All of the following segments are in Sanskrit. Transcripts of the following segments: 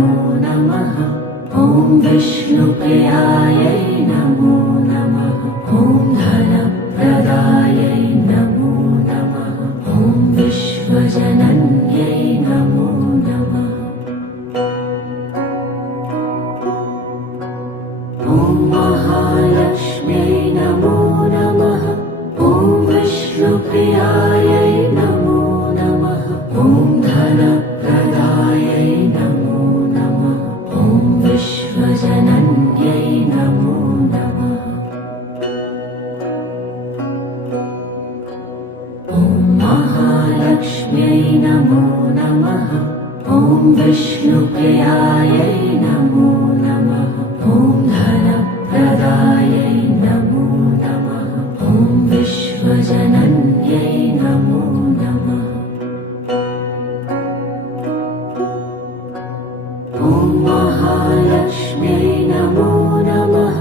नमो नमः। ॐ विष्णुप्रियायै नमो नमः। ॐ धनप्रदायै नमो नमः। ॐ विश्वजनन्यै नमो नमः। ॐ महालक्ष्म्यै नमो नमः। ॐ विष्णुप्रियायै नमो नमः। ॐ धनप्रदायै नमो नमः। ॐ विश्वजनन्यै नमो नमः। ॐ महालक्ष्म्यै नमो नमः। ॐ विष्णुप्रियायै नमो नमः। ॐ धनप्रदायै नमो नमः। ॐ विश्वजनन्यै नमो नमः। ॐ महालक्ष्म्यै नमो नमः।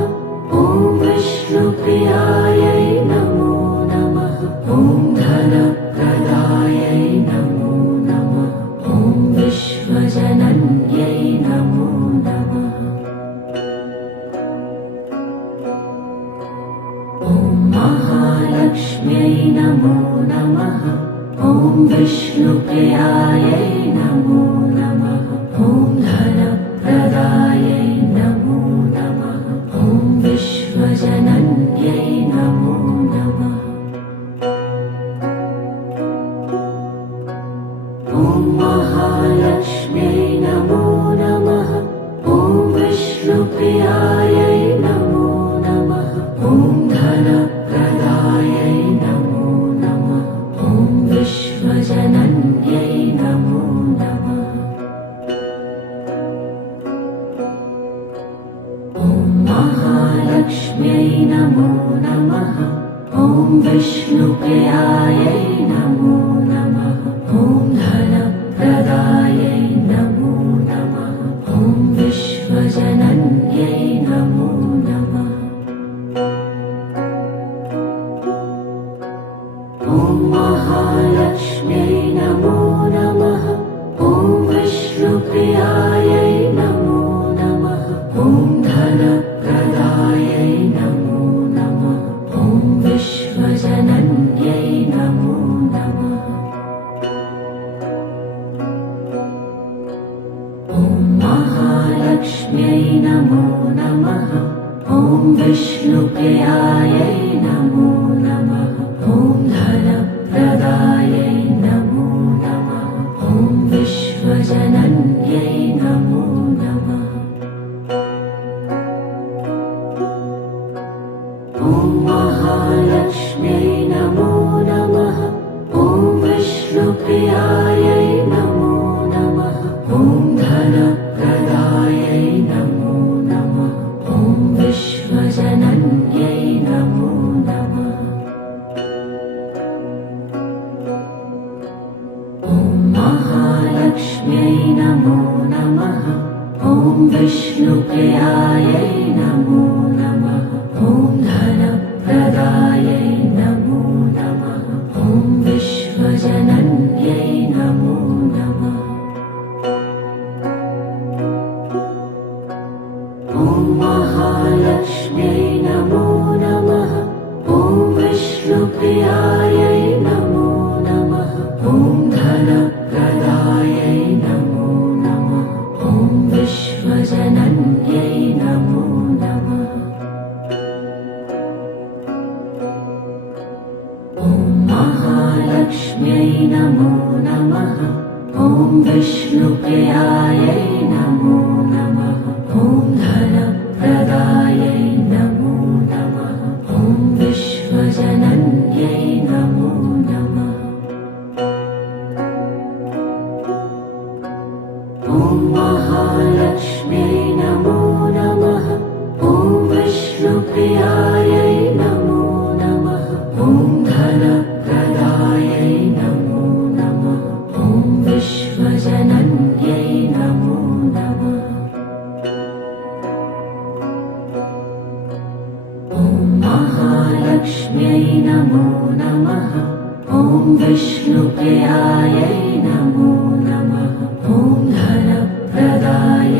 ॐ विष्णुप्रियायै नमो नमः। ॐ धनप्रदायै नमो नमः। ॐ विश्वजनन्यै नमो नमः। ॐ महालक्ष्म्यै नमो नमः। ॐ विष्णुप्रियायै नमो नमः। ॐ धनप्रदायै नमो नमः। ॐ विश्वजनन्यै नमो नमः। ॐ महालक्ष्म्यै नमो नमः। ॐ विष्णुप्रियायै नमो नमः। ॐ धनप्रदायै नमो नमः। ॐ विश्वजनन्यै नमो नमः। ॐ महालक्ष्म्यै नमो नमः। ॐ विष्णुप्रियायै नमो नमः। ॐ धनप्रदायै नमो नमः। ॐ विश्वजनन्यै नमो नमः। ॐ महालक्ष्म्यै नमो नमः। ॐ विष्णुप्रियायै नमो नमः। ॐ धनप्रदायै नमो नमः। ॐ विश्वजनन्यै नमो नमः। ॐ महालक्ष्म्यै नमो नमः। ॐ विष्णुप्रियायै नमो नमः। ॐ धनप्रदायै नमो नमः। ॐ विश्वजनन्यै नमो नमः। ॐ महालक्ष्म्यै नमो नमः। ॐ विष्णुप्रियायै नमो नमः। ॐ धनप्रदायै नमो नमः। ॐ विश्वजनन्यै नमो नमः। ॐ महालक्ष्म्यै नमो नमः। ॐ विष्णुप्रियायै नमो नमः। ॐ धनप्रदायै नमो नमः। ॐ विश्वजनन्यै नमो नमः। ॐ महालक्ष्म्यै नमो नमः। ॐ विष्णुप्रियायै नमो नमः। ॐ धनप्रदायै नमो नमः। ॐ विश्वजनन्यै नमो नमः। ॐ महालक्ष्म्यै नमो नमः। ॐ विष्णुप्रियायै नमो नमः। ॐ धनप्रदायै नमो नमः। ॐ विश्वजनन्यै नमो नमः। ॐ महालक्ष्म्यै नमो नमः। ॐ विष्णुप्रियायै नमो नमः। ॐ धनप्रदायै नमो नमः। ॐ विश्वजनन्यै नमो नमः। ॐ महालक्ष्म्यै नमो नमः। ॐ विष्णुप्रियायै नमो नमः। ॐ धनप्रदायै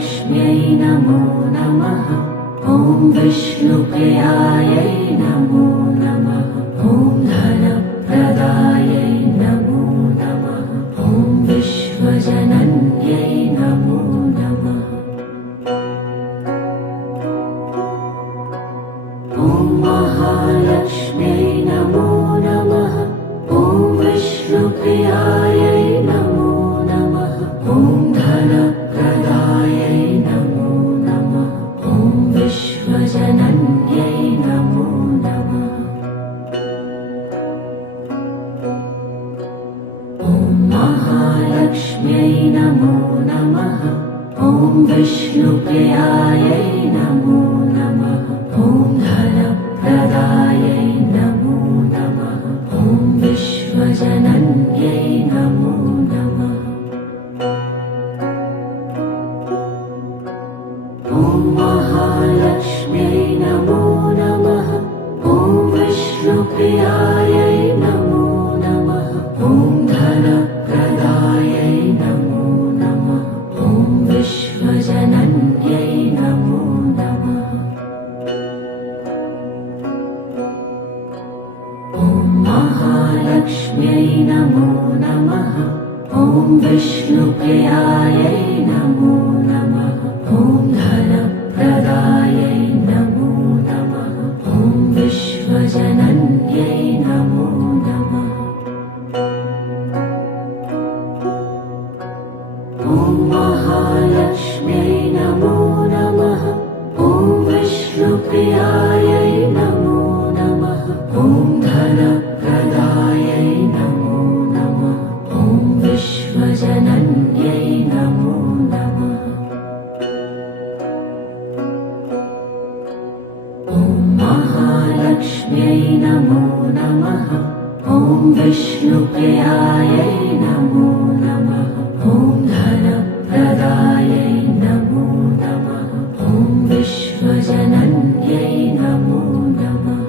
महालक्ष्म्यै नमो नमः। ॐ विष्णुप्रियायै नमो नमः। ॐ धनप्रदायै नमो नमः। ॐ विश्वजनन्यै नमो नमः। ॐ महालक्ष्म्यै नमो नमः। ॐ विष्णुप्रियायै नमो नमः। ॐ धनप्रदायै नमो नमः। ॐ विश्वजनन्यै नमो नमः। ॐ महालक्ष्म्यै नमो नमः। ॐ विष्णुप्रियायै नमो नमः। ॐ धनप्रदायै नमो नमः। ॐ विश्वजनन्यै नमो नमः। ॐ महालक्ष्म्यै नमो नमः। ॐ विष्णुप्रियायै नमो नमः। ॐ धनप्रदायै नमो नमः। ॐ विश्वजनन्यै नमो नमः। ॐ महालक्ष्म्यै नमो नमः। ॐ विष्णुप्रियायै नमो नमः। ॐ धनप्रदायै नमो नमः। ॐ विश्वजनन्यै नमो नमः। ॐ महालक्ष्म्यै नमो नमः। ॐ विष्णुप्रियायै नमो नमः। ॐ धनप्रदायै नमो नमः। ॐ विश्वजनन्यै नमो नमः। ॐ महालक्ष्म्यै नमो नमः। ॐ विष्णुप्रियायै नमो नमः। ॐ धनप्रदायै नमो नमः। ॐ विश्वजनन्यै नमो नमः।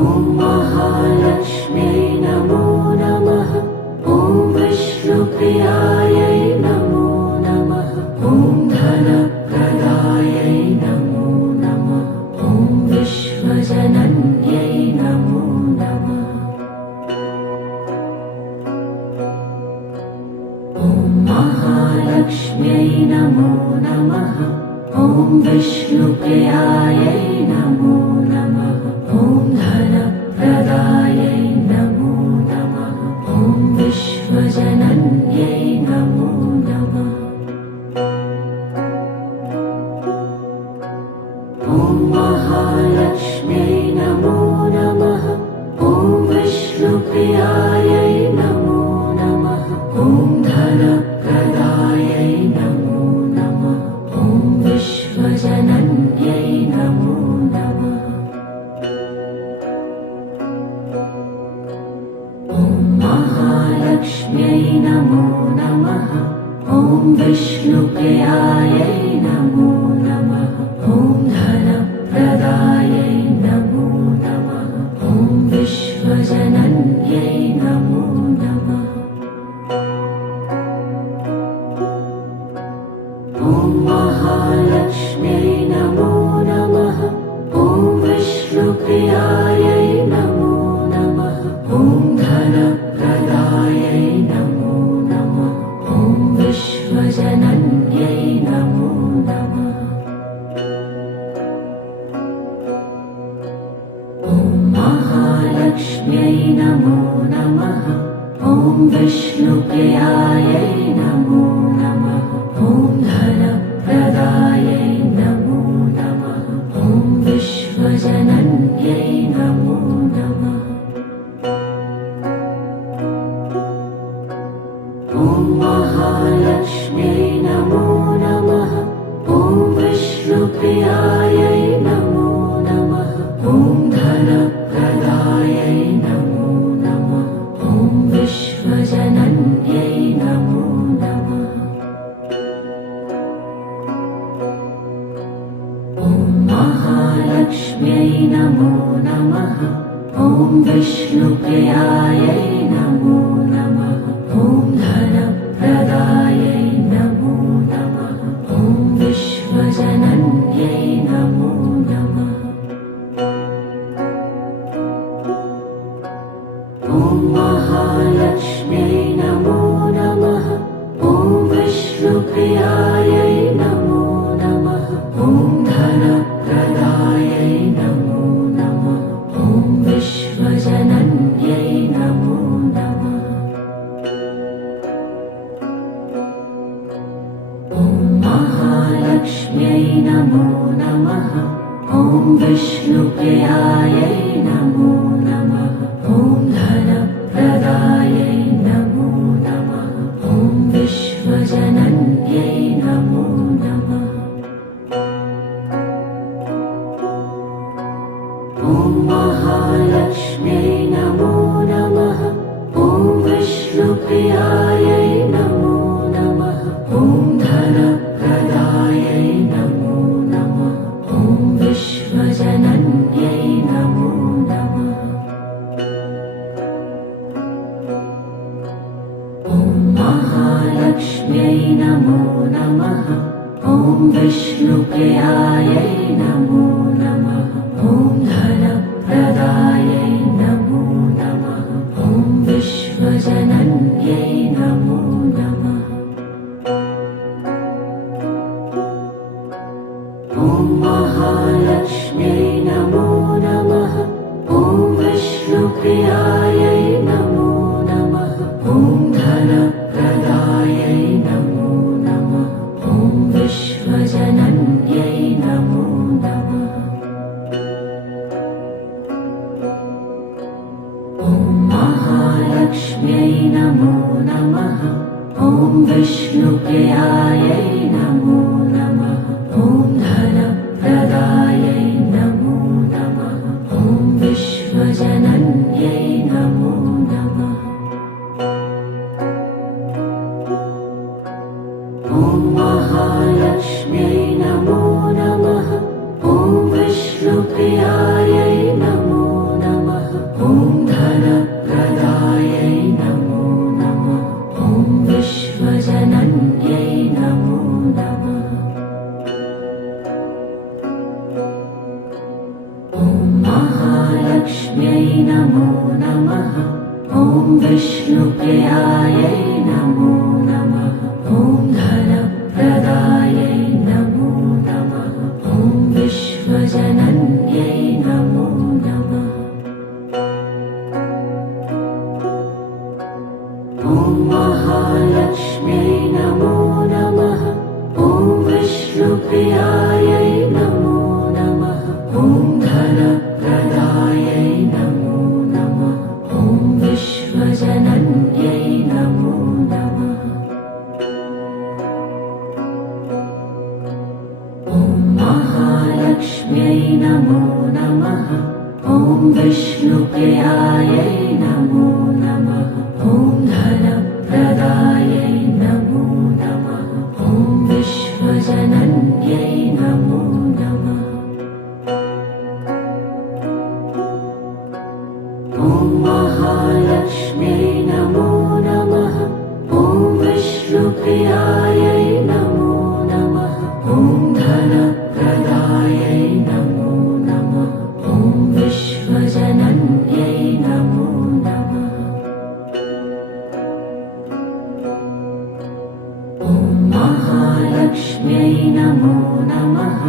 ॐ महालक्ष्म्यै नमो नमः। ॐ विष्णुप्रियायै नमो नमः। ॐ धनप्रदायै नमो नमः। ॐ विश्वजनन्यै नमो नमः। ॐ महालक्ष्म्यै नमो नमः। ॐ विष्णुप्रियायै नमो नमः। ॐ धनप्रदायै नमो नमः। ॐ विश्वजनन्यै नमो नमः। ॐ महालक्ष्म्यै नमो नमः। ॐ विष्णुप्रियायै नमो नमः। ॐ धनप्रदायै नमो नमः। ॐ विश्वजनन्यै नमो नमः। ॐ महालक्ष्म्यै नमो नमः। ॐ विष्णुप्रियायै नमो नमः। ॐ धनप्रदायै नमो नमः। ॐ विश्वजनन्यै नमो नमः। ॐ महालक्ष्म्यै नमो नमः। ॐ विष्णुप्रियायै नमो नमः। ॐ धनप्रदायै नमो नमः। ॐ विश्वजनन्यै नमो नमः। ॐ महालक्ष्म्यै नमो नमः। ॐ विष्णुप्रियायै नमो नमः। ॐ धनप्रदायै नमो नमः। ॐ विश्वजनन्यै नमो नमः। ॐ महालक्ष्म्यै नमो नमः। ॐ विष्णुप्रियायै नमो नमः। ॐ धनप्रदायै नमो नमः। ॐ विश्वजनन्यै नमो नमः। ॐ महालक्ष्म्यै नमो नमः। ॐ विष्णुप्रियायै नमो नमः। ॐ धनप्रदायै विश्वप्रियायै नमो नमः। ॐ धनप्रदायै नमो नमः। ॐ विश्वजनन्यै नमो नमः। ॐ महालक्ष्म्यै नमो नमः। ॐ विष्णुप्रियायै नमो नमः। ॐ धनप्रदायै नमो नमः। ॐ विश्वजनन्यै नमो नमः। ॐ महालक्ष्म्यै नमो नमः। ॐ विष्णुप्रियायै नमो नमः। ॐ धनप्रदायै नमो नमः। ॐ विश्वजनन्यै नमो नमः। ॐ महालक्ष्म्यै नमो नमः। ॐ विष्णुप्रियायै नमो नमः। ॐ धनप्रदायै नमो नमः। ॐ विश्वजनन्यै नमो नमः। ॐ महालक्ष्म्यै नमो नमः। ॐ विष्णुप्रियायै नमो नमः। ॐ धनप्रदायै नमो नमः। ॐ विश्वजनन्यै नमो नमः। ॐ महालक्ष्म्यै नमो नमः। ॐ विष्णुप्रियायै नमो नमः। ॐ धनप्रदायै नमो नमः। ॐ विश्वजनन्यै नमो नमः। ॐ महालक्ष्म्यै नमो नमः। ॐ विष्णुप्रियायै नमो नमः। ॐ धनप्रदायै नमो नमः। ॐ विश्वजनन्यै नमो नमः। ॐ महालक्ष्म्यै नमो नमः। ॐ विष्णुप्रियायै नमो नमः। ॐ धनप्रदायै नमो नमः। ॐ विश्वजनन्यै नमो नमः। ॐ महालक्ष्म्यै नमो नमः। ॐ विष्णुप्रियायै नमो नमः। ॐ धनप्रदायै नमो नमः। ॐ विश्वजनन्यै नमो नमः। ॐ महालक्ष्म्यै नमो नमः। ॐ विष्णुप्रियायै नमो नमः। ॐ धनप्रदायै नमो नमः। ॐ विश्वजनन्यै नमो नमः। ॐ महालक्ष्म्यै नमो नमः। ॐ विष्णुप्रियायै नमो नमः। ॐ धनप्रदायै नमो नमः। ॐ विश्वजनन्यै नमो नमः। ॐ महालक्ष्म्यै नमो नमः।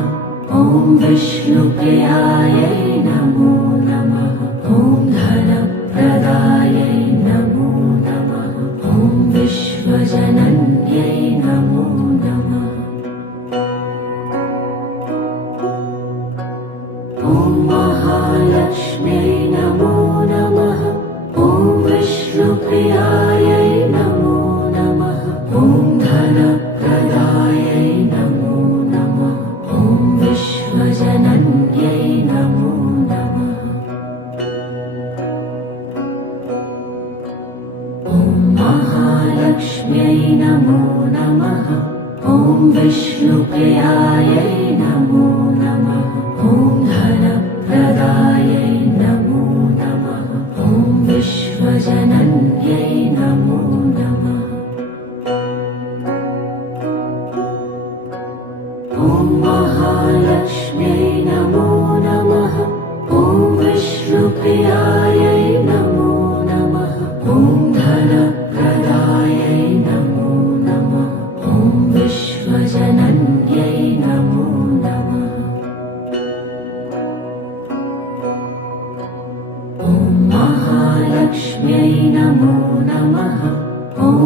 ॐ विष्णुप्रियायै नमो नमः। ॐ धनप्रदायै नमो नमः। ॐ विश्वजनन्यै नमो नमः। ॐ महालक्ष्म्यै नमो नमः। ॐ विष्णुप्रियायै नमो नमः। ॐ धनप्रदायै नमो नमः। ॐ विश्वजनन्यै नमो नमः। ॐ महालक्ष्म्यै नमो नमः। ॐ विष्णुप्रियायै नमो नमः। ॐ धनप्रदायै नमो नमः। ॐ विश्वजनन्यै नमो नमः। ॐ महालक्ष्म्यै नमो नमः। ॐ विष्णुप्रियायै नमो नमः। ॐ धनप्रदायै नमो नमः। ॐ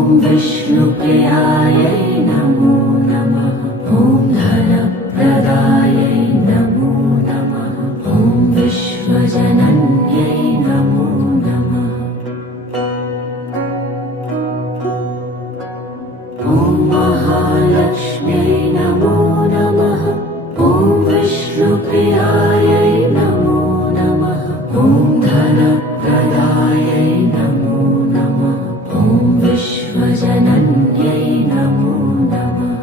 विष्णुप्रियायै नमो नमः। ॐ धनप्रदायै नमो नमः। ॐ विश्वजनन्यै नमो नमः। ॐ महालक्ष्म्यै नमो नमः। ॐ विष्णुप्रियायै नमो नमः। ॐ धनप्रदायै नमो नमः। ॐ विश्वजनन्यै नमो नमः।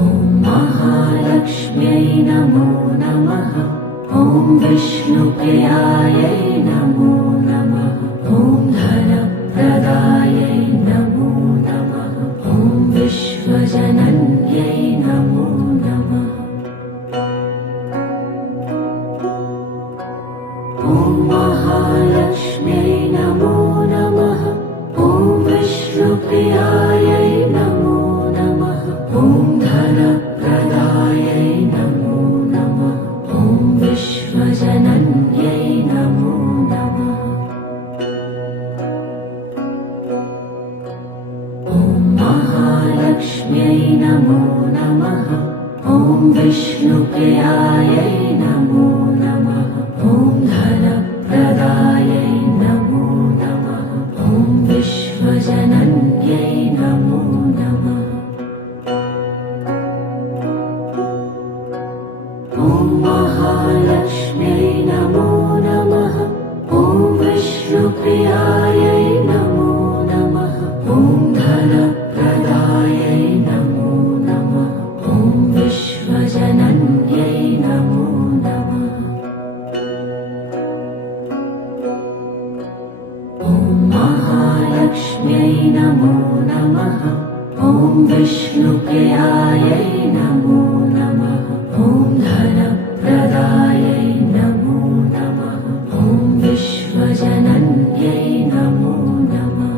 ॐ महालक्ष्म्यै नमो नमः। ॐ विष्णुप्रियायै नमो नमः। ॐ धनप्रदायै नमो नमः। ॐ विश्वजनन्यै नमो नमः। ॐ महालक्ष्म्यै नमो नमः। ॐ विष्णुप्रियायै नमो नमः। ॐ धनप्रदायै नमो नमः। ॐ विश्वजनन्यै नमो नमः। ॐ महालक्ष्म्यै नमो नमः। ॐ विष्णुप्रियायै नमो नमः। ॐ धनप्रदायै नमो नमः। ॐ विश्वजनन्यै नमो नमः। ॐ महालक्ष्म्यै नमो नमः। ॐ विष्णुप्रियायै नमो नमः। ॐ धनप्रदायै नमो नमः। ॐ विश्वजनन्यै नमो नमः। ॐ महालक्ष्म्यै नमो नमः। ॐ विष्णुप्रियायै नमो नमः। ॐ धनप्रदायै नमो नमः। ॐ विश्वजनन्यै नमो नमः।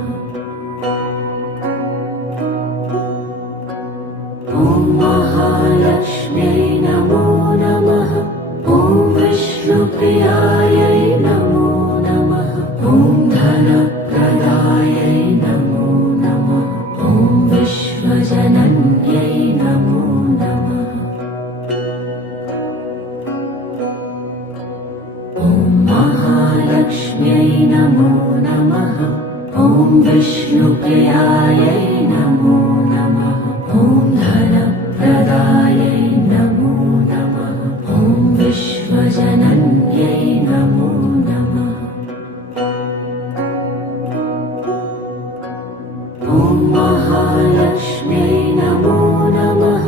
ॐ महालक्ष्म्यै नमो नमः। ॐ विष्णुप्रियायै नमो नमः। ॐ धनप्रदायै नमो नमः। ॐ विश्वजनन्यै नमो नमः। ॐ महालक्ष्म्यै नमो नमः। ॐ विष्णुप्रियायै नमो नमः। ॐ धनप्रदायै नमो नमः। ॐ विश्वजनन्यै नमो नमः। ॐ महालक्ष्म्यै नमो नमः।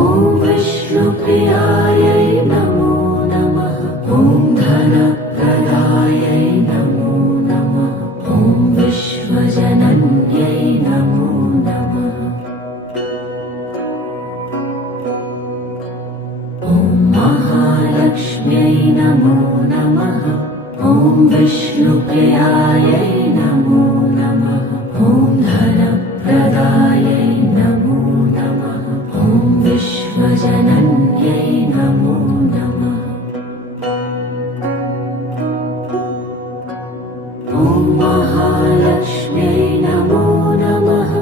ॐ विष्णुप्रियायै नमो नमः। ॐ धनप्रदायै नमो नमः। ॐ विश्वजनन्यै नमो नमः। ॐ महालक्ष्म्यै नमो नमः। ॐ विष्णुप्रियायै नमो नमः। ॐ धनप्रदायै नमो नमः। ॐ विश्वजनन्यै नमो नमः। ॐ महालक्ष्म्यै नमो नमः।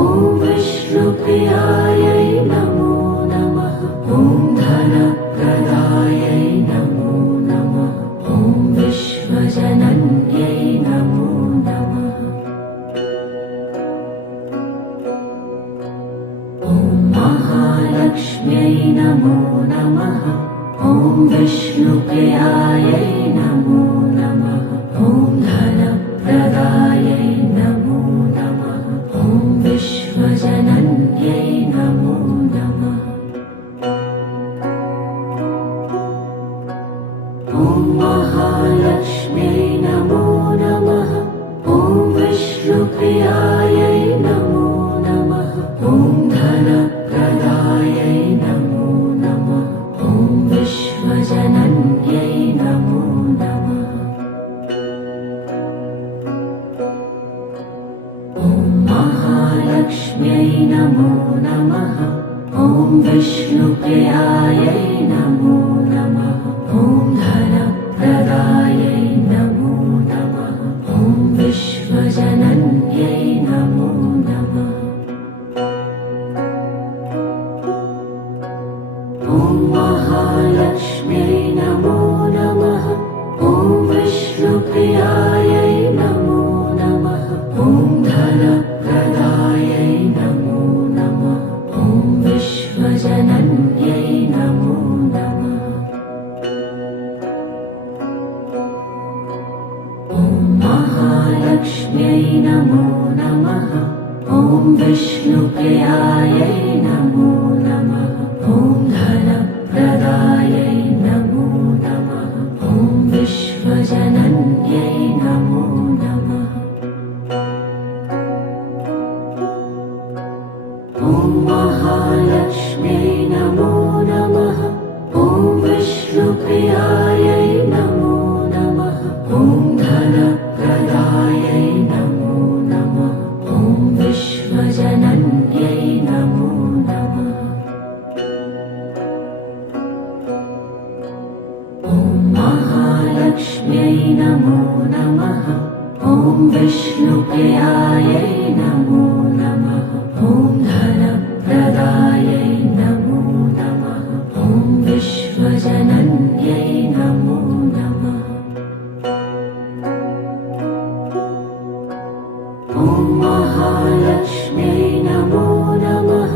ॐ विष्णुप्रियायै नमो नमः। ॐ धनप्रदायै नमो नमः। ॐ विश्वजनन्यै नमो नमः। ॐ महालक्ष्म्यै नमो नमः। ॐ विष्णुप्रियायै नमो नमः। ॐ धनप्रदायै नमो नमः। ॐ विश्वजनन्यै नमो नमः। ॐ महालक्ष्म्यै नमो नमः। ॐ विष्णुप्रियायै नमो नमः। ॐ धनप्रदायै नमो नमः। ॐ विश्वजनन्यै नमो नमः। ॐ महालक्ष्म्यै नमो नमः। ॐ विष्णुप्रियायै नमो नमः। ॐ धनप्रदायै नमो नमः। महालक्ष्म्यै नमो नमः। ॐ विष्णुप्रियायै नमो नमः। ॐ धनप्रदायै नमो नमः। ॐ विश्वजनन्यै नमो नमः। ॐ महालक्ष्म्यै नमो नमः। ॐ विष्णुप्रियायै नमो नमः। ॐ धनप्रदायै नमो नमः। ॐ विश्वजनन्यै नमो नमः। ॐ महालक्ष्म्यै नमो नमः। ॐ विष्णुप्रियायै नमो नमः। ॐ धनप्रदायै नमो नमः। ॐ विश्वजनन्यै नमो नमः। ॐ महालक्ष्म्यै नमो नमः।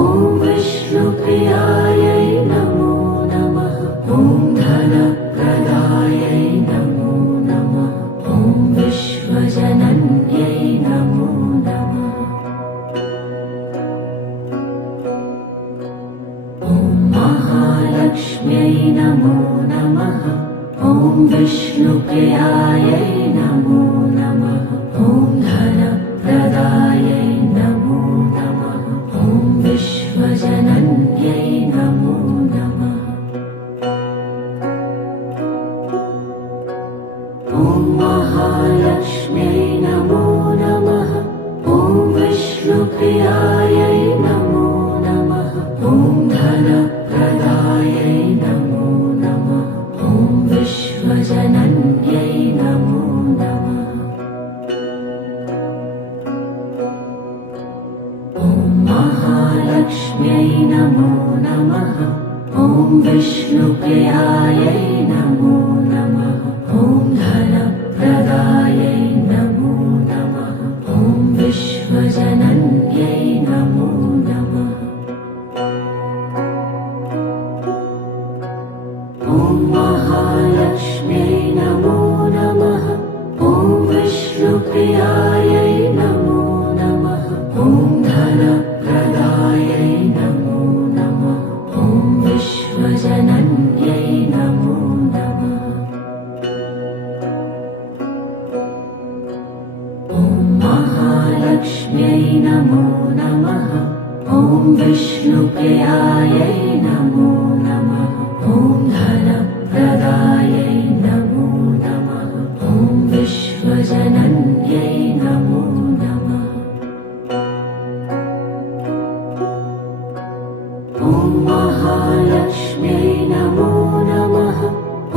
ॐ विष्णुप्रियायै नमो नमः। ॐ धनप्रदायै नमो नमः। ॐ विश्वजनन्यै नमो नमः। ॐ महालक्ष्म्यै नमो नमः। ॐ विष्णुप्रियायै नमो नमः। ॐ धनप्रदायै नमो नमः। ॐ विश्वजनन्यै नमो नमः। ॐ महालक्ष्म्यै नमो नमः। ॐ विष्णुप्रियायै नमो नमः। ॐ धनप्रदायै नमो नमः। ॐ विश्वजनन्यै नमो नमः। ॐ महालक्ष्म्यै नमो नमः। ॐ विष्णुप्रियायै नमो नमः। ॐ धनप्रदायै नमो नमः। ॐ विश्वजनन्यै नमो नमः। ॐ महालक्ष्म्यै नमो नमः। ॐ विष्णुप्रियायै नमो नमः। ॐ धनप्रदायै नमो नमः। ॐ विश्वजनन्यै नमो नमः। ॐ महालक्ष्म्यै नमो नमः। ॐ विष्णुप्रियायै नमो नमः। ॐ धनप्रदायै नमो नमः। ॐ विश्वजनन्यै नमो नमः। ॐ महालक्ष्म्यै नमो नमः।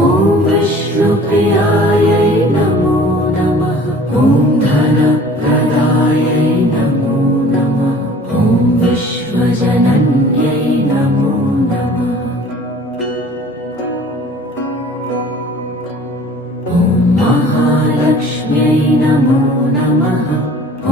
ॐ विष्णुप्रियायै नमो नमः। ॐ धनप्रदायै नमो नमः। ॐ विश्वजनन्यै नमो नमः। ॐ महालक्ष्म्यै नमो नमः।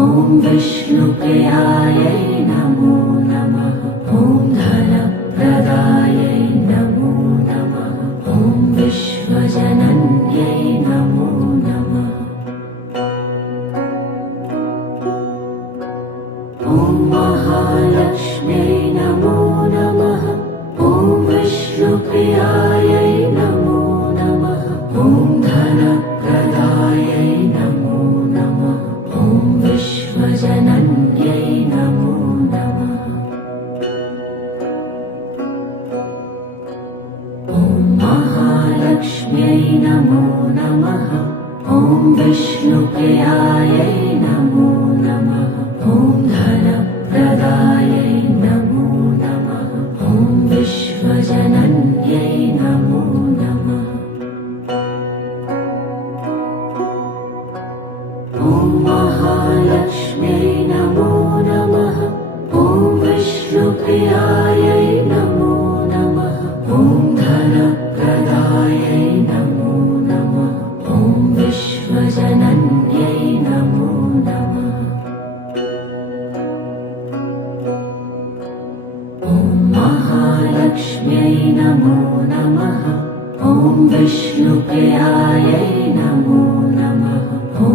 ॐ विष्णुप्रियायै नमो नमः। ॐ धनप्रदायै नमो नमः। ॐ विश्वजनन्यै नमो नमः। ॐ महालक्ष्म्यै नमो नमः। ॐ विष्णुप्रियायै नमो नमः। ॐ धनप्रदायै नमो नमः। ॐ विश्वजनन्यै नमो नमः। ॐ महालक्ष्म्यै नमो नमः। ॐ विष्णुप्रियायै नमो नमः। ॐ धनप्रदायै नमो नमः। ॐ विश्वजनन्यै नमो नमः। ॐ महालक्ष्म्यै नमो नमः। ॐ विष्णुप्रियायै नमो नमः। ॐ धनप्रदायै नमो नमः। ॐ विश्वजनन्यै नमो नमः। महालक्ष्म्यै नमो नमः। ॐ विष्णुप्रियायै नमो नमः। ॐ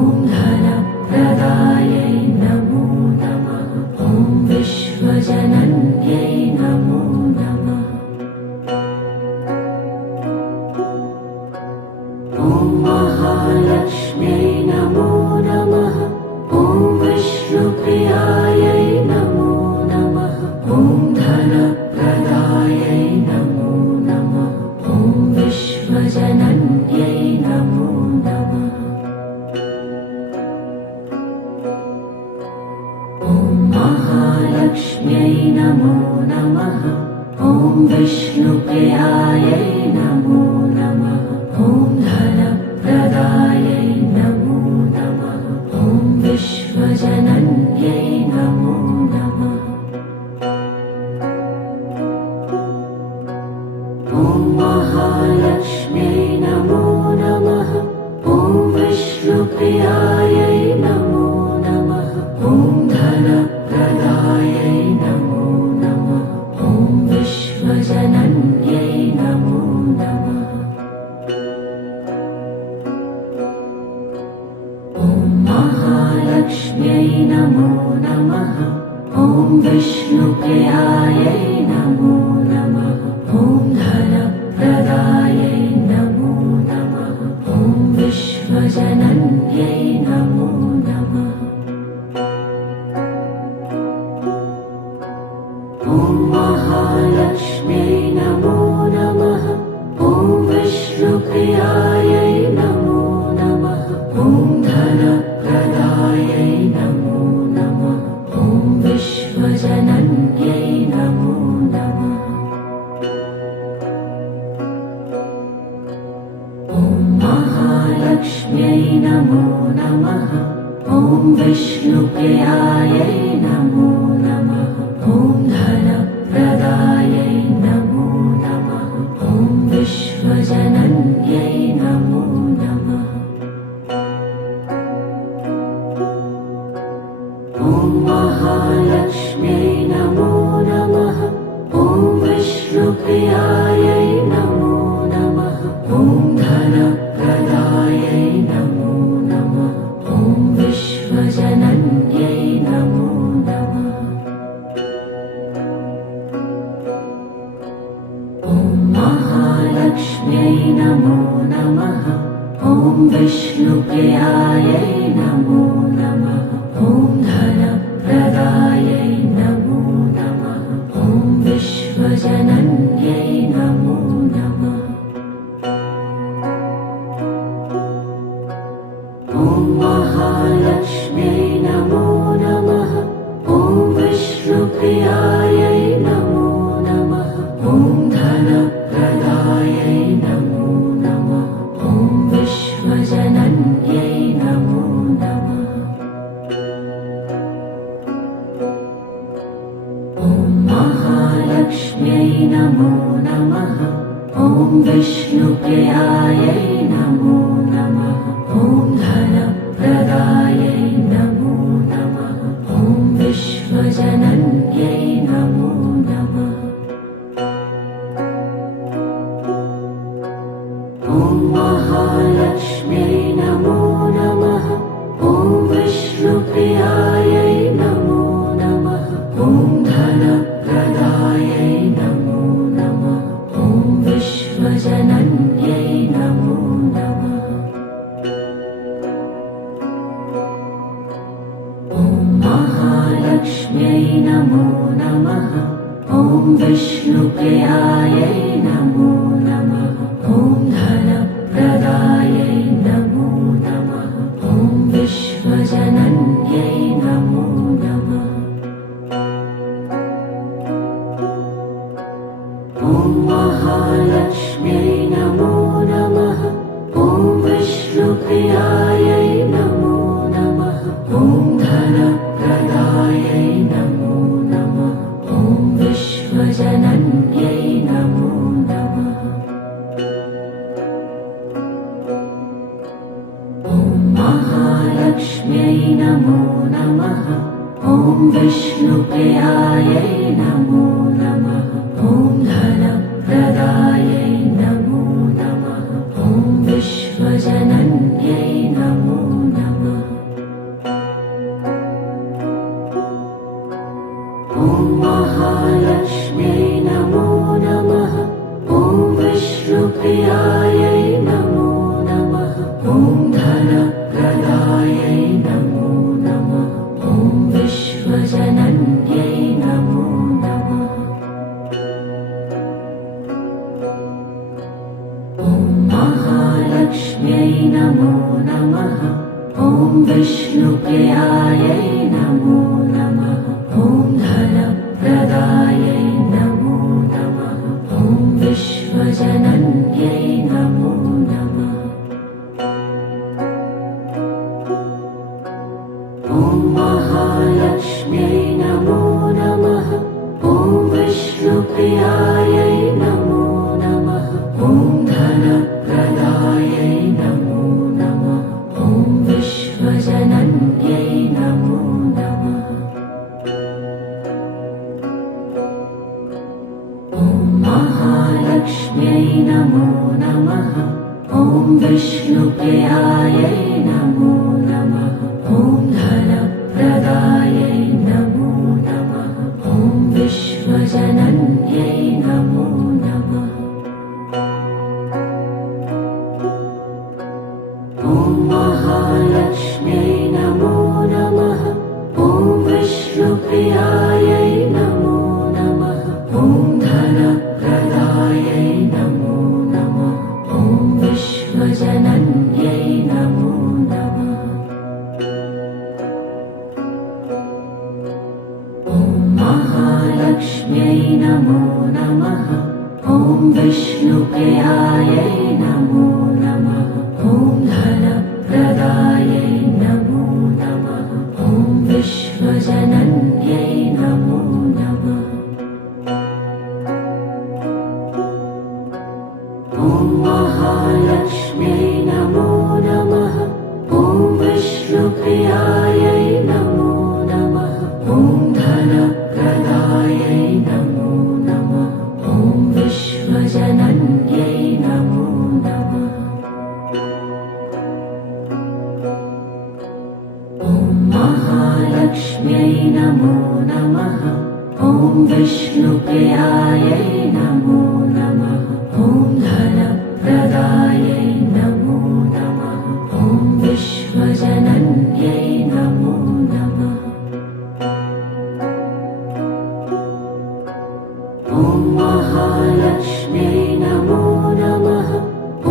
महालक्ष्म्यै नमो नमः। ॐ विष्णुप्रियायै नमो नमः। ॐ धनप्रदायै नमो नमः। ॐ विश्वजनन्यै नमो नमः। ॐ महालक्ष्म्यै नमो नमः। ॐ विष्णुप्रियायै नमो नमः। ॐ धनप्रदायै नमो नमः। ॐ विश्वजनन्यै नमो नमः। ॐ महालक्ष्म्यै नमो नमः। ॐ विष्णुप्रियायै नमो नमः। ॐ धनप्रदायै नमो नमः। ॐ विश्वजनन्यै नमो नमः। ॐ महालक्ष्म्यै नमो नमः। ॐ विष्णुप्रियायै नमो नमः। ॐ धनप्रदायै नमो नमः। ॐ विश्वजनन्यै नमो नमः। ॐ महालक्ष्म्यै नमो नमः। ॐ विष्णुप्रियायै नमो नमः। ॐ धनप्रदायै नमो नमः। ॐ विश्वजनन्यै नमो नमः। ॐ महालक्ष्म्यै नमो नमः। ॐ विष्णुप्रियायै नमो नमः। ॐ धनप्रदायै नमो नमः। ॐ विश्वजनन्यै नमो नमः। ॐ महालक्ष्म्यै नमो नमः। ॐ विष्णुप्रियायै नमो नमः। ॐ धनप्रदायै नमो नमः। ॐ विश्वजनन्यै नमो नमः। ॐ महालक्ष्म्यै नमो नमः। ॐ विष्णुप्रियायै नमो नमः। ॐ धनप्रदायै नमो नमः। ॐ विश्वजनन्यै नमो नमः। ॐ महालक्ष्म्यै नमो नमः। ॐ विष्णुप्रियायै नमो नमः। ॐ धनप्रदायै नमो नमः। ॐ विश्वजनन्यै नमो नमः। ॐ महालक्ष्म्यै नमो नमः। ॐ विष्णुप्रियायै नमो नमः। ॐ धनप्रदायै नमो नमः। ॐ विश्वजनन्यै नमो नमः। ॐ महालक्ष्म्यै नमो नमः। ॐ विष्णुप्रियायै नमो नमः। ॐ धनप्रदायै नमो नमः। ॐ विश्वजनन्यै नमो नमः। ॐ महालक्ष्म्यै नमो नमः। ॐ विष्णुप्रियायै नमो नमः। ॐ धनप्रदायै नमो नमः। ॐ विश्वजनन्यै नमो नमः। ॐ महालक्ष्म्यै नमो नमः। ॐ विष्णुप्रियायै नमो नमः। ॐ धनप्रदायै नमो नमः। ॐ विश्वजनन्यै नमो नमः। ॐ महालक्ष्म्यै नमो नमः। ॐ विष्णुप्रियायै नमो नमः। ॐ धनप्रदायै नमो नमः। ॐ विश्वजनन्यै नमो नमः। ॐ महालक्ष्म्यै नमो नमः। ॐ विष्णुप्रियायै नमो नमः। ॐ धनप्रदायै ॐ महालक्ष्म्यै नमो नमः। ॐ विष्णुप्रियायै नमो नमः। ॐ धनप्रदायै नमो नमः। ॐ विश्वजनन्यै नमो नमः। ॐ महालक्ष्म्यै नमो नमः। ॐ विष्णुप्रियायै नमो नमः। ॐ धनप्रदायै नमो नमः। ॐ विश्वजनन्यै नमो नमः। ॐ महालक्ष्म्यै नमो नमः। ॐ विष्णुप्रियायै नमो नमः। ॐ धनप्रदायै नमो नमः। ॐ विश्वजनन्यै नमो नमः। ॐ महालक्ष्म्यै नमो नमः। ॐ विष्णुप्रियायै नमो नमः। ॐ धनप्रदायै नमो नमः। ॐ विश्वजनन्यै नमो नमः। ॐ महालक्ष्म्यै नमो नमः। ॐ विष्णुप्रियायै नमो नमः। ॐ धनप्रदायै नमो नमः। ॐ विश्वजनन्यै नमो नमः। ॐ महालक्ष्म्यै नमो नमः। ॐ विष्णुप्रियायै नमो नमः। ॐ धनप्रदायै नमो नमः। ॐ विश्वजनन्यै नमो नमः। ॐ महालक्ष्म्यै नमो नमः।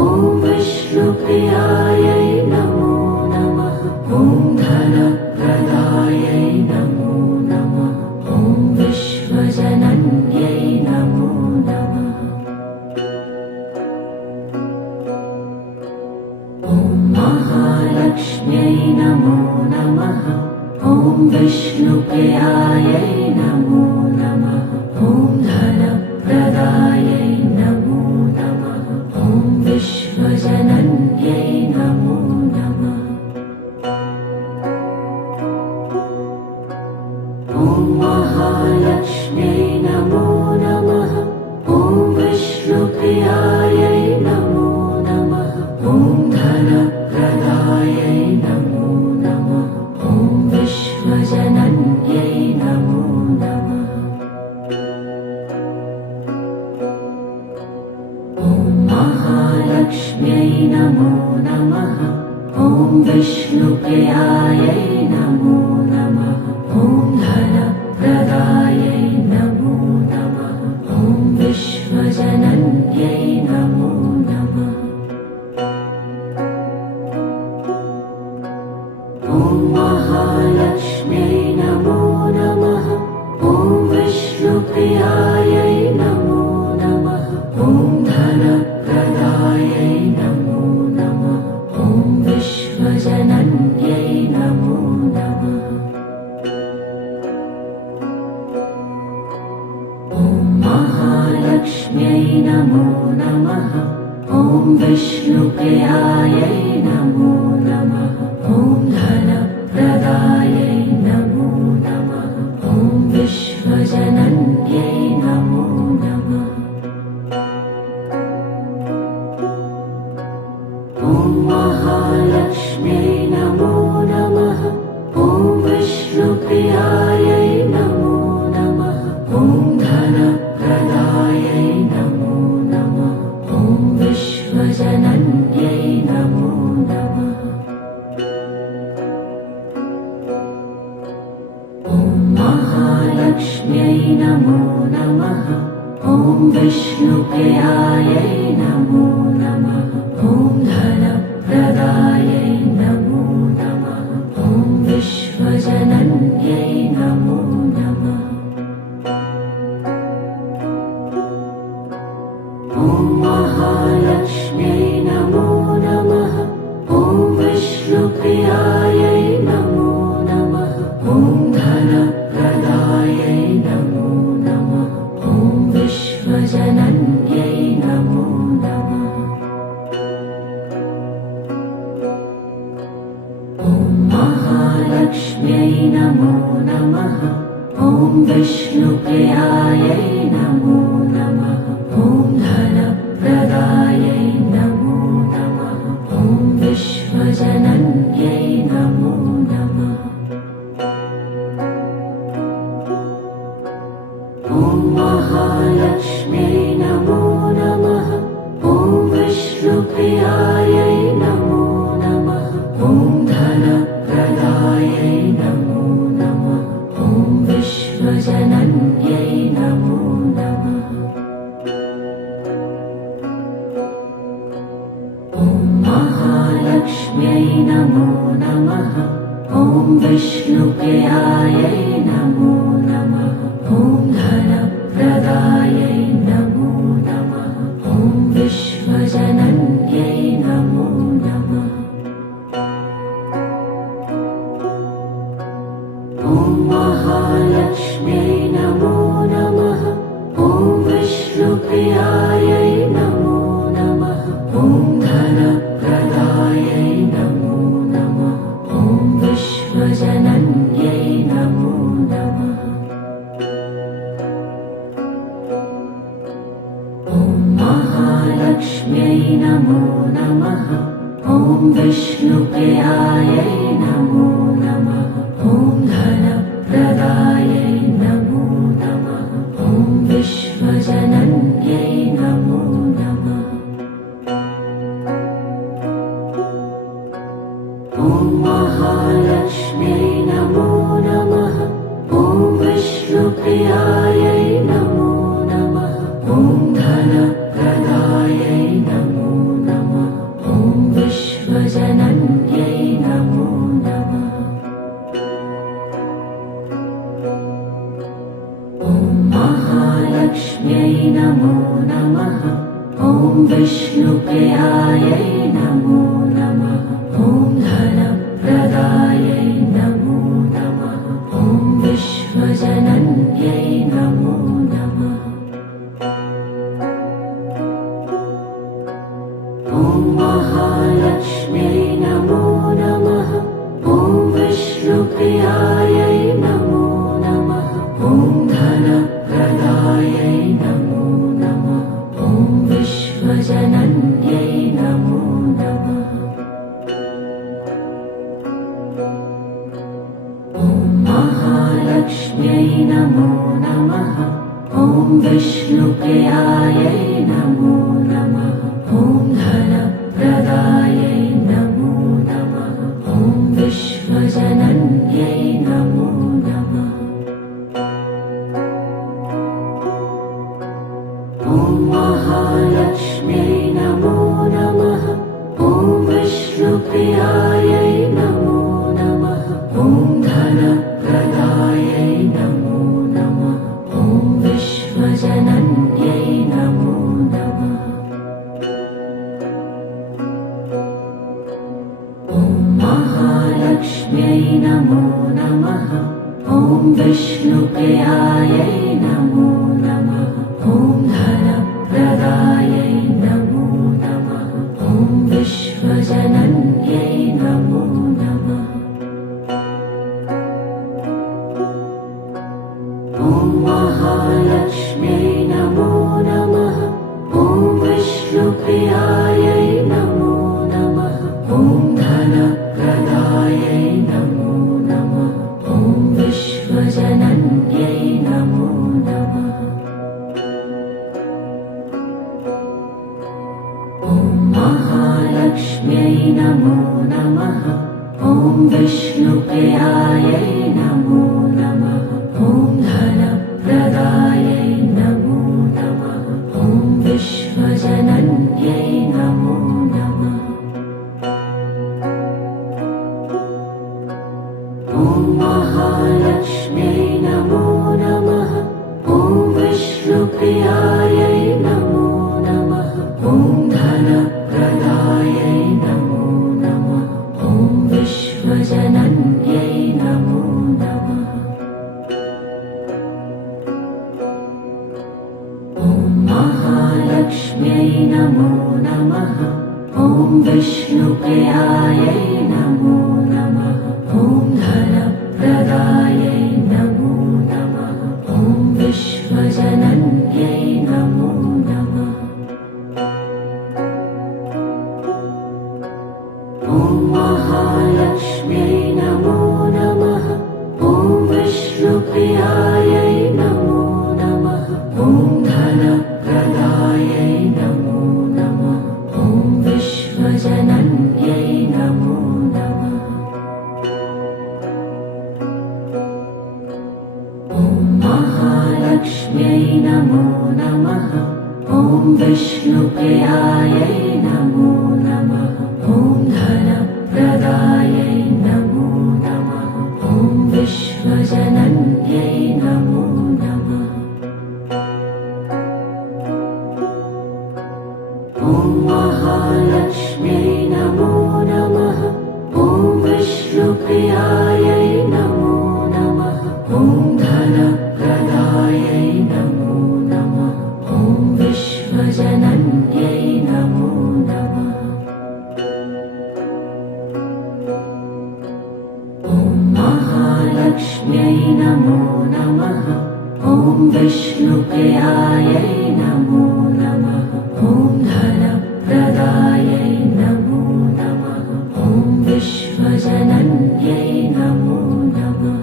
ॐ विष्णुप्रियायै नमो नमः। ॐ धनप्रदायै नमो नमः। ॐ विश्वजनन्यै नमो नमः। ॐ महालक्ष्म्यै नमो नमः। ॐ विष्णुप्रियायै नमो नमः। ॐ धनप्रदायै नमो नमः। ॐ विश्वजनन्यै नमो नमः। ॐ महालक्ष्म्यै नमो नमः। ॐ विष्णुप्रियायै नमो नमः। ॐ धनप्रदायै नमो नमः। ॐ विश्वजनन्यै नमो नमः। ॐ महालक्ष्म्यै नमो नमः। ॐ विष्णुप्रियायै नमो नमः। ॐ धनप्रदायै नमो नमः। ॐ विश्वजनन्यै नमो नमः। ॐ महालक्ष्म्यै नमो नमः। ॐ विष्णुप्रियायै नमो नमः। ॐ धनप्रदायै नमो नमः। ॐ विश्वजनन्यै नमो नमः। ॐ महालक्ष्म्यै नमो नमः। ॐ विष्णुप्रियायै नमो नमः। ॐ धनप्रदायै नमो नमः। ॐ विश्वजनन्यै नमो नमः। ॐ महालक्ष्म्यै नमो नमः। ॐ विष्णुप्रियायै नमो नमः। ॐ धनप्रदायै नमो नमः। ॐ विश्वजनन्यै नमो नमः। ॐ महालक्ष्म्यै नमो नमः। ॐ विष्णुप्रियायै नमो नमः। ॐ धनप्रदायै नमो नमः। ॐ विश्वजनन्यै नमो नमः। ॐ महालक्ष्म्यै नमो नमः। ॐ विष्णुप्रियायै नमो नमः। महालक्ष्म्यै नमो नमः। ॐ विष्णुप्रियायै नमो नमः। ॐ धनप्रदायै नमो नमः। ॐ विश्वजनन्यै नमो नमः। ॐ महालक्ष्म्यै नमो नमः। ॐ विष्णुप्रियायै नमो नमः। ॐ धनप्रदायै नमो नमः। ॐ विश्वजनन्यै नमो नमः। ॐ महालक्ष्म्यै नमो नमः। ॐ विष्णुप्रियायै नमो नमः। ॐ धनप्रदायै नमो नमः। ॐ विश्वजनन्यै नमो नमः। ॐ महालक्ष्म्यै नमो नमः। ॐ विष्णुप्रियायै नमो नमः। ॐ धनप्रदायै नमो नमः। ॐ विश्वजनन्यै नमो नमः। ॐ महालक्ष्म्यै नमो नमः। ॐ विष्णुप्रियायै नमो नमः। ॐ धनप्रदायै नमो नमः। ॐ विश्वजनन्यै नमो नमः। ॐ महालक्ष्म्यै नमो नमः। ॐ विष्णुप्रियायै नमो नमः। ॐ धनप्रदायै नमो नमः। ॐ विश्वजनन्यै नमो नमः। ॐ महालक्ष्म्यै नमो नमः। ॐ विष्णुप्रियायै नमो नमः। ॐ धनप्रदायै नमो नमः। ॐ विश्वजनन्यै नमो नमः। ॐ महालक्ष्म्यै नमो नमः। ॐ विष्णुप्रियायै नमो नमः। ॐ धनप्रदायै नमो नमः। ॐ विश्वजनन्यै नमो नमः। ॐ महालक्ष्म्यै नमो नमः। ॐ विष्णुप्रियायै नमो नमः। ॐ धनप्रदायै नमो नमः। ॐ विश्वजनन्यै नमो नमः। ॐ महालक्ष्म्यै नमो नमः। ॐ विष्णुप्रियायै नमो नमः। ॐ धनप्रदायै नमो नमः। ॐ विश्वजनन्यै नमो नमः। ॐ महालक्ष्म्यै नमो नमः। ॐ विष्णुप्रियायै नमो नमः। ॐ धनप्रदायै नमो नमः। ॐ विश्वजनन्यै नमो नमः। ॐ महालक्ष्म्यै नमो नमः। ॐ विष्णुप्रियायै नमो नमः। ॐ धनप्रदायै नमो नमः। ॐ विश्वजनन्यै नमो नमः। ॐ महालक्ष्म्यै नमो नमः। ॐ विष्णुप्रियायै नमो नमः। ॐ धनप्रदायै नमो नमः। ॐ विश्वजनन्यै नमो नमः। ॐ महालक्ष्म्यै नमो नमः। ॐ विष्णुप्रियायै नमो नमः। ॐ धनप्रदायै नमो नमः। ॐ विश्वजनन्यै नमो नमः। ॐ महालक्ष्म्यै नमो नमः। ॐ विष्णुप्रियायै नमो नमः। ॐ धन महालक्ष्म्यै नमो नमः। ॐ विष्णुप्रियायै नमो नमः। ॐ धनप्रदायै नमो नमः। ॐ विश्वजनन्यै नमो नमः। ॐ महालक्ष्म्यै नमो नमः। ॐ विष्णुप्रियायै नमो नमः। ॐ धनप्रदायै नमो नमः। ॐ विश्वजनन्यै नमो नमः। ॐ महालक्ष्म्यै नमो नमः। ॐ विष्णुप्रियायै नमो नमः। ॐ धनप्रदायै नमो नमः। ॐ विश्वजनन्यै नमो नमः।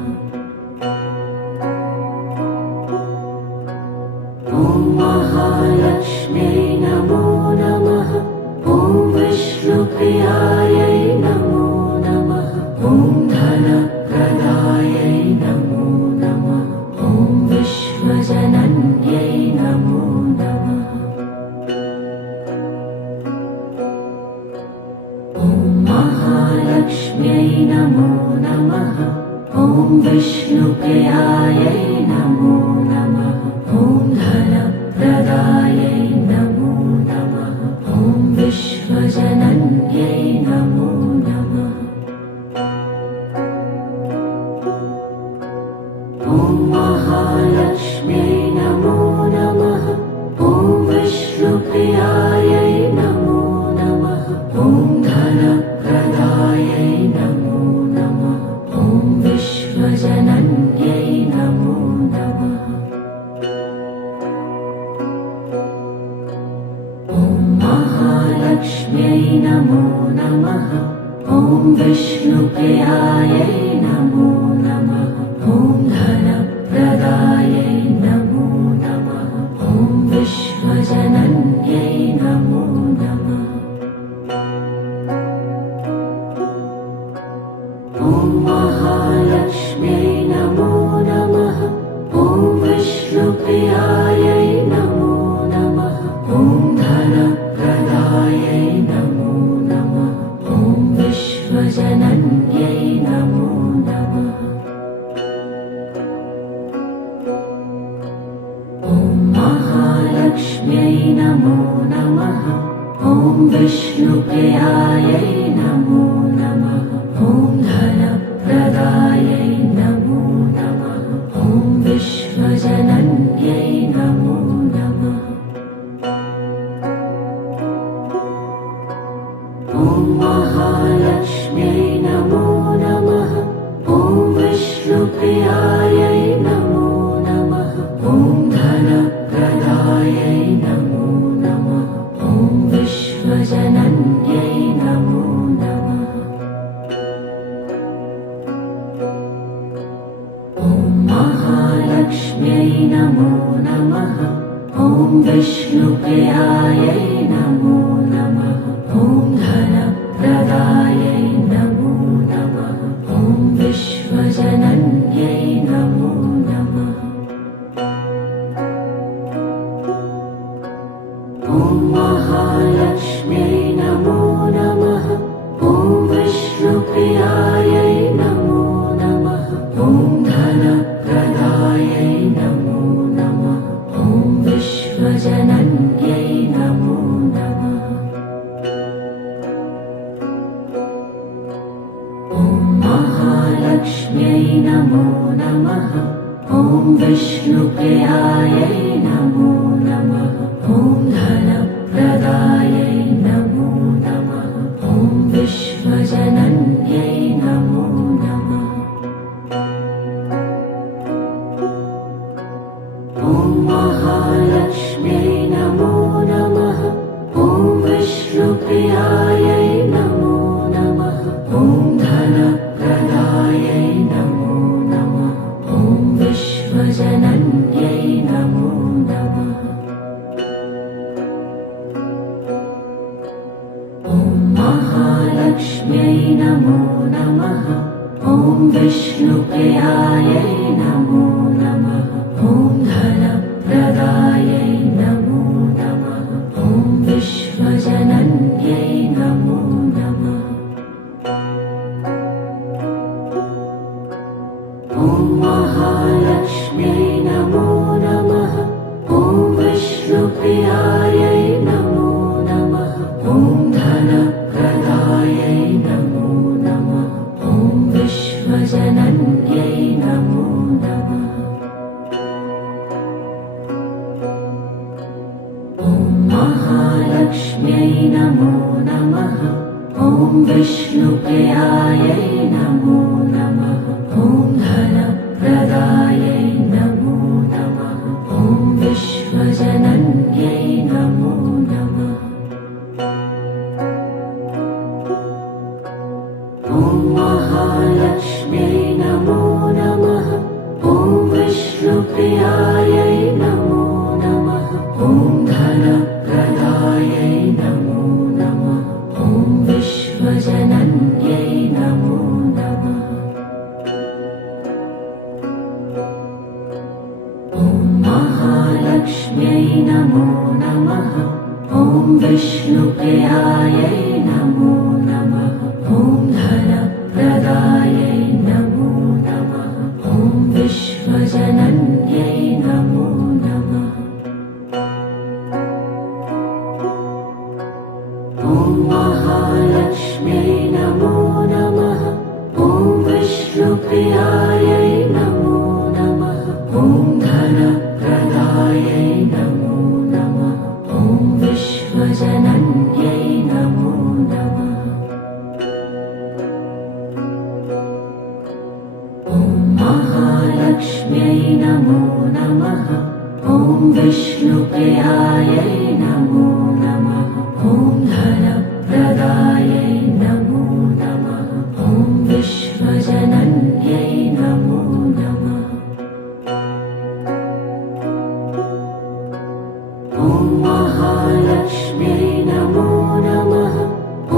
ॐ महालक्ष्म्यै नमो नमः। ॐ विष्णुप्रियायै नमो नमः। ॐ धनप्रदायै नमो नमः। ॐ विश्वजनन्यै नमो नमः। ॐ महालक्ष्म्यै नमो नमः। ॐ विष्णुप्रियायै नमो नमः। ॐ धनप्रदायै नमो नमः। ॐ विश्वजनन्यै नमो नमः। ॐ महालक्ष्म्यै नमो नमः। ॐ विष्णुप्रियायै नमो नमः। ॐ धनप्रदायै नमो नमः। ॐ विश्वजनन्यै नमो नमः। ॐ महालक्ष्म्यै नमो नमः। ॐ विष्णुप्रियायै नमो नमः। ॐ धनप्रदायै नमो नमः। ॐ विश्वजनन्यै नमो नमः। ॐ महालक्ष्म्यै नमो नमः। ॐ विष्णुप्रियायै नमो नमः। ॐ धनप्रदायै नमो नमः। ॐ विश्वजनन्यै नमो नमः। ॐ महालक्ष्म्यै नमो नमः। ॐ विष्णुप्रियायै नमो नमः। ॐ धनप्रदायै नमो नमः। ॐ विश्वजनन्यै नमो नमः। ॐ महालक्ष्म्यै नमो नमः। ॐ विष्णुप्रियायै नमो नमः। ॐ धनप्रदायै नमो नमः। ॐ विश्वजनन्यै नमो नमः। ॐ महालक्ष्म्यै नमो नमः। ॐ विष्णुप्रियायै नमो नमः। ॐ धनप्रदायै नमो नमः। ॐ विश्वजनन्यै नमो नमः। ॐ महालक्ष्म्यै नमो नमः। ॐ विष्णुप्रियायै नमो नमः। ॐ धनप्रदायै नमो नमः। ॐ विश्वजनन्यै नमो नमः। ॐ महालक्ष्म्यै नमो नमः। ॐ विष्णुप्रियायै नमो नमः। ॐ धनप्रदायै नमो नमः। ॐ विश्वजनन्यै नमो नमः। ॐ महालक्ष्म्यै नमो नमः। ॐ विष्णुप्रियायै नमो नमः। ॐ धनप्रदायै नमो नमः। ॐ विश्वजनन्यै नमो नमः। महालक्ष्म्यै नमो नमः। ॐ विष्णुप्रियायै नमो नमः। ॐ धनप्रदायै ॐ महालक्ष्म्यै नमो नमः। ॐ विष्णुप्रियायै नमो नमः। ॐ धनप्रदायै नमो नमः। ॐ विश्वजनन्यै नमो नमः। ॐ महालक्ष्म्यै नमो नमः। ॐ विष्णुप्रियायै नमो नमः। ॐ धनप्रदायै नमो नमः। ॐ विश्वजनन्यै नमो नमः। ॐ महालक्ष्म्यै नमो नमः। ॐ विष्णुप्रियायै नमो नमः। ॐ धनप्रदायै नमो नमः। ॐ विश्वजनन्यै नमो नमः। ॐ महालक्ष्म्यै नमो नमः। ॐ विष्णुप्रियायै नमो नमः। ॐ धनप्रदायै नमो नमः। ॐ विश्वजनन्यै नमो नमः। ॐ महालक्ष्म्यै नमो नमः। ॐ विष्णुप्रियायै नमो नमः। ॐ धनप्रदायै नमो नमः। ॐ विश्वजनन्यै नमो नमः। ॐ महालक्ष्म्यै नमो नमः। ॐ विष्णुप्रियायै नमो नमः। ॐ धनप्रदायै नमो नमः। ॐ विश्वजनन्यै नमो नमः। ॐ महालक्ष्म्यै नमो नमः।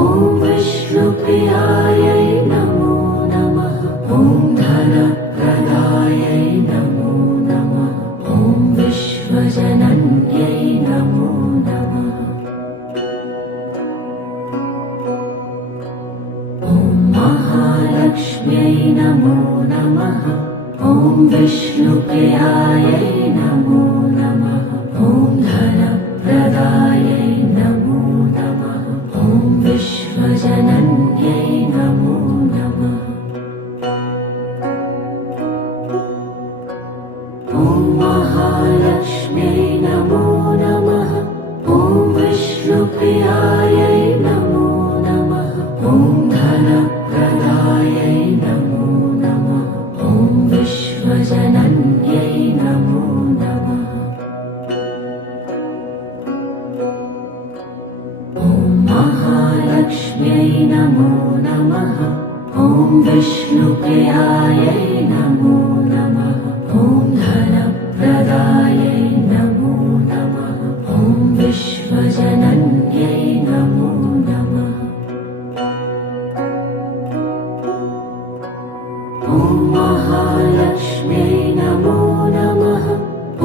ॐ विष्णुप्रियायै नमो नमः। ॐ धनप्रदायै नमो नमः। ॐ विश्वजनन्यै नमो नमः। ॐ महालक्ष्म्यै नमो नमः। ॐ विष्णुप्रियायै नमो नमः। ॐ धनप्रदायै नमो नमः। ॐ विश्वजनन्यै नमो नमः। ॐ महालक्ष्म्यै नमो नमः। ॐ विष्णुप्रियायै नमो नमः। ॐ धनप्रदायै नमो नमः। ॐ विश्वजनन्यै नमो नमः। ॐ महालक्ष्म्यै नमो नमः। ॐ विष्णुप्रियायै नमो नमः। ॐ धनप्रदायै नमो नमः। ॐ विश्वजनन्यै नमो नमः। ॐ महालक्ष्म्यै नमो नमः।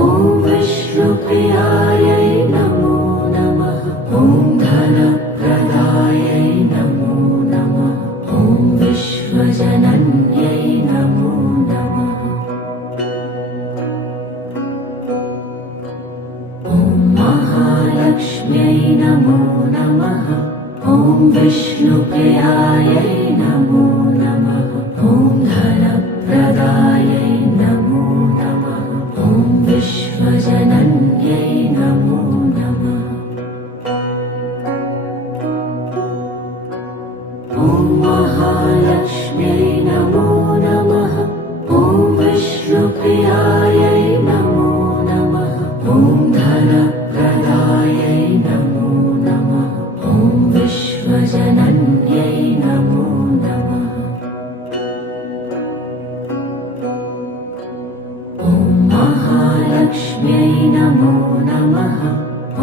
ॐ विष्णुप्रियायै नमो नमः। ॐ धनप्रदायै नमो नमः। ॐ विश्वजनन्यै नमो नमः। ॐ महालक्ष्म्यै नमो नमः। ॐ विष्णुप्रियायै नमो नमः। ॐ धनप्रदायै नमो नमः। ॐ विश्वजनन्यै नमो नमः। ॐ महालक्ष्म्यै नमो नमः। ॐ विष्णुप्रियायै नमो नमः। ॐ धनप्रदायै नमो नमः। ॐ विश्वजनन्यै नमो नमः। ॐ महालक्ष्म्यै नमो नमः।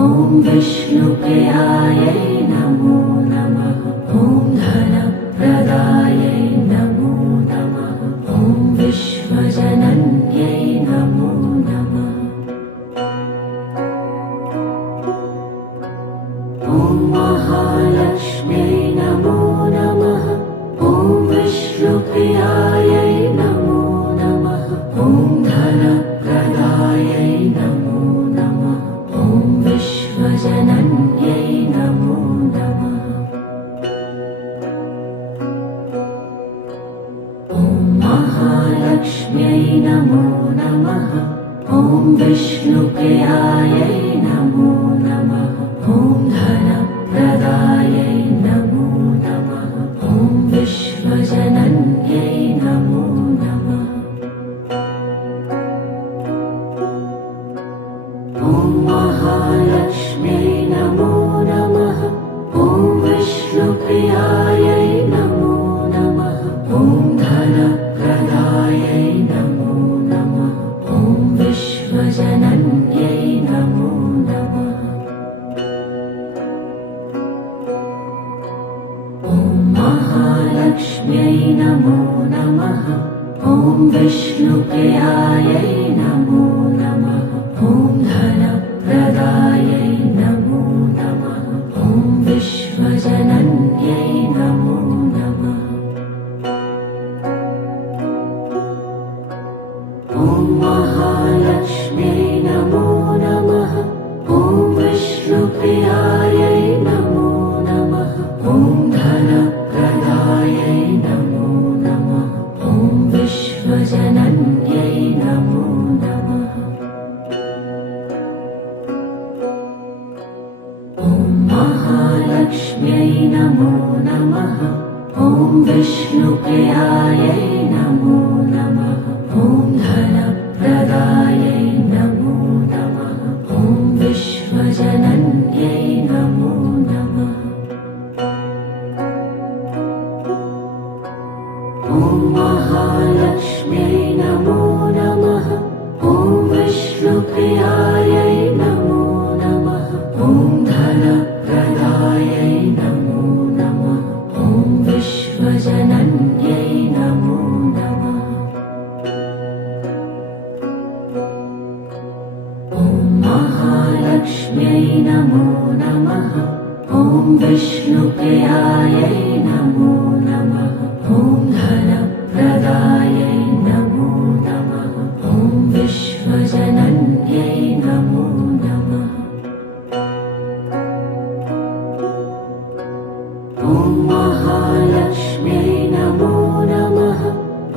ॐ विष्णुप्रियायै नमो नमः। ॐ धनप्रदायै नमो नमः। ॐ विश्वजनन्यै नमो नमः। ॐ महालक्ष्म्यै नमो नमः। ॐ विष्णुप्रियायै नमो नमः। महालक्ष्म्यै नमो नमः। ॐ विष्णुप्रियायै नमो नमः। ॐ धनप्रदायै नमो नमः। ॐ विश्वजनन्यै नमो नमः। ॐ महालक्ष्म्यै नमो नमः। ॐ विष्णुप्रियायै नमो नमः। ॐ धनप्रदायै नमो नमः। ॐ विश्वजनन्यै नमो नमः। ॐ महालक्ष्म्यै नमो नमः। ॐ विष्णुप्रियायै नमो नमः। ॐ धनप्रदायै नमो नमः। ॐ विश्वजनन्यै नमो नमः। ॐ महालक्ष्म्यै नमो नमः। ॐ विष्णुप्रियायै नमो नमः। ॐ धनप्रदायै नमो नमः। ॐ विश्वजनन्यै नमो नमः। ॐ महालक्ष्म्यै नमो नमः। ॐ विष्णुप्रियायै नमो नमः। ॐ धनप्रदायै नमो नमः। ॐ विश्वजनन्यै नमो नमः। ॐ महालक्ष्म्यै नमो नमः। ॐ विष्णुप्रियायै नमो नमः। ॐ धनप्रदायै नमो नमः। ॐ विश्वजनन्यै नमो नमः। ॐ महालक्ष्म्यै नमो नमः। ॐ विष्णुप्रियायै नमो नमः। ॐ धनप्रदायै नमो नमः। ॐ विश्वजनन्यै नमो नमः। ॐ महालक्ष्म्यै नमो नमः।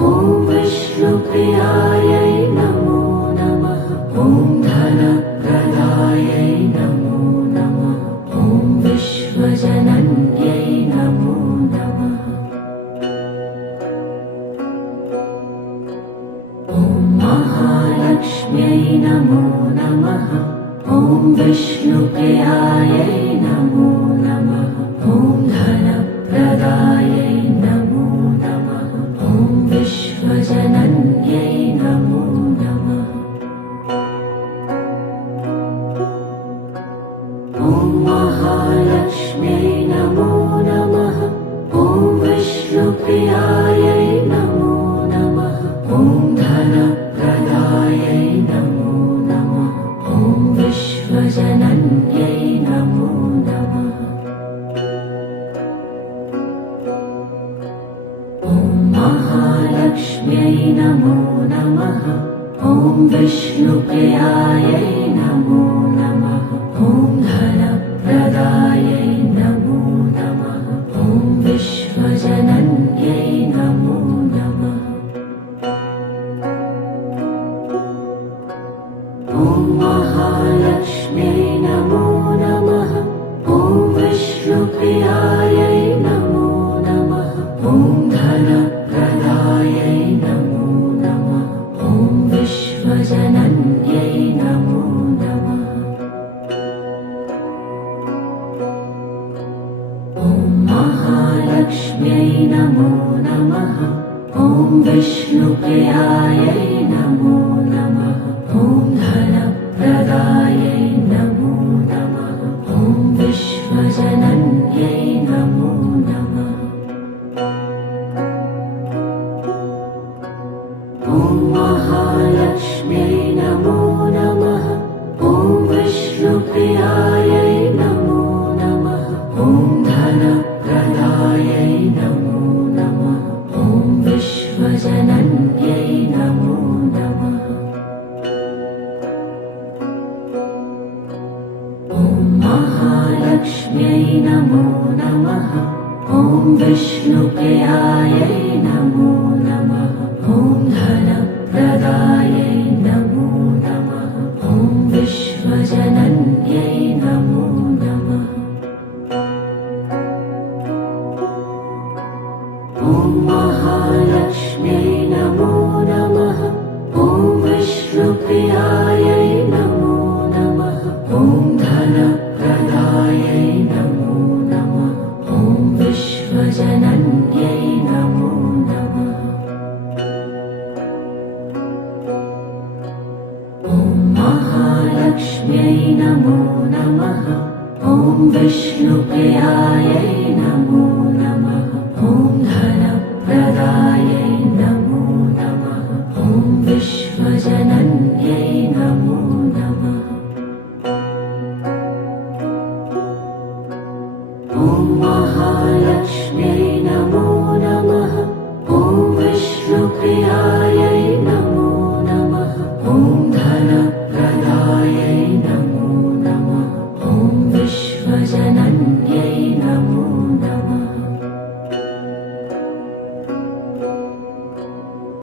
ॐ विष्णुप्रियायै नमो नमः। ॐ धनप्रदायै नमो नमः। ॐ विश्वजनन्यै नमो नमः। ॐ महालक्ष्म्यै नमो नमः। ॐ विष्णुप्रियायै नमो नमः। ॐ धनप्रदायै नमो नमः। ॐ विश्वजनन्यै नमो नमः। ॐ महालक्ष्म्यै नमो नमः। ॐ विष्णुप्रियायै नमो नमः। ॐ धनप्रदायै नमो नमः। ॐ विश्वजनन्यै नमो नमः। ॐ महालक्ष्म्यै नमो नमः। ॐ विष्णुप्रियायै नमो नमः। ॐ धनप्रदायै नमो नमः। ॐ विश्वजनन्यै नमो नमः। ॐ महालक्ष्म्यै नमो नमः। ॐ विष्णुप्रियायै नमो नमः। ॐ धनप्रदायै नमो नमः। ॐ विश्वजनन्यै नमो नमः। ॐ महालक्ष्म्यै नमो नमः। ॐ विष्णुप्रियायै नमो नमः। ॐ धनप्रदायै नमो नमः। ॐ विश्वजनन्यै नमो नमः। ॐ महालक्ष्म्यै नमो नमः। ॐ विष्णुप्रियायै नमो नमः। ॐ धनप्रदायै नमो नमः। ॐ विश्वजनन्यै नमो नमः। महालक्ष्म्यै नमो नमः। ॐ विष्णुप्रियायै नमो नमः। ॐ धनप्रदायै विष्णुप्रियायै नमो नमः। ॐ धनप्रदायै नमो नमः। ॐ विश्वजनन्यै नमो नमः। ॐ महालक्ष्म्यै नमो नमः। ॐ विष्णुप्रियायै नमो नमः। ॐ धनप्रदायै नमो नमः। ॐ विश्वजनन्यै नमो नमः। ॐ महालक्ष्म्यै नमो नमः। ॐ विष्णुप्रियायै